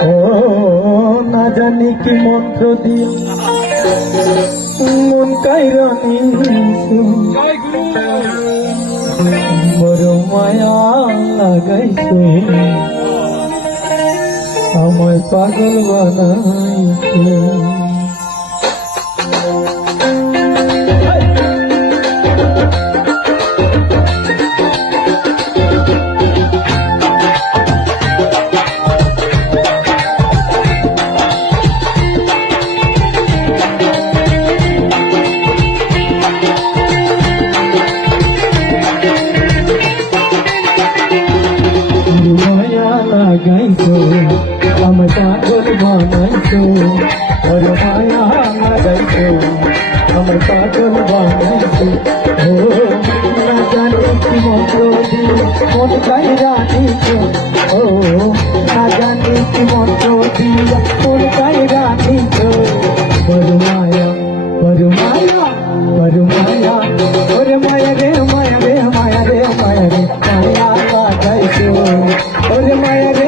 ও না জানি কি মন্ত্র দিয়ে মন কাইরানি বড় মায়া লাগাইছে। আমায় পাগল বানাইছে। লাগাইছো আমায় পাগল বানাইছো বড় মায়া লাগাইছো আমায় পাগল বানাইছো ও না জানি কি মন্ত্র মন কাইরানিছো ও না জানি কি মন্ত্র মন বড় মায়া বড় মায়া বড় মায়া, ওরে মায়া রে রে রে রে ওরে মায়া রে মায়া রে মায়া রে মায়া রে, মায়া লাগাইছো ওরে মায়া লাগাইছো